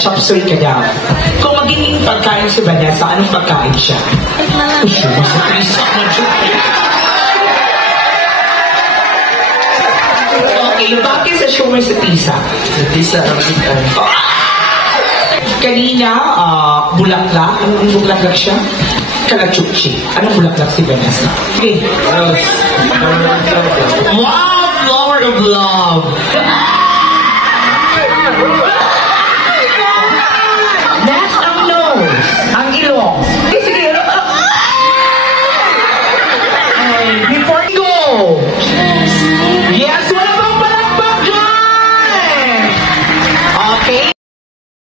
chop suey ka daw. Kung magiging pagkain si Vanessa, anong pagkain siya? Usyuma sa Tisa. Okay, bakit sa Shumay sa Tisa? Sa Tisa, Kanina, bulaklak. Anong bulaklak siya? Kalachuchi. Anong bulaklak si Vanessa? Okay. Wow! Flower of love!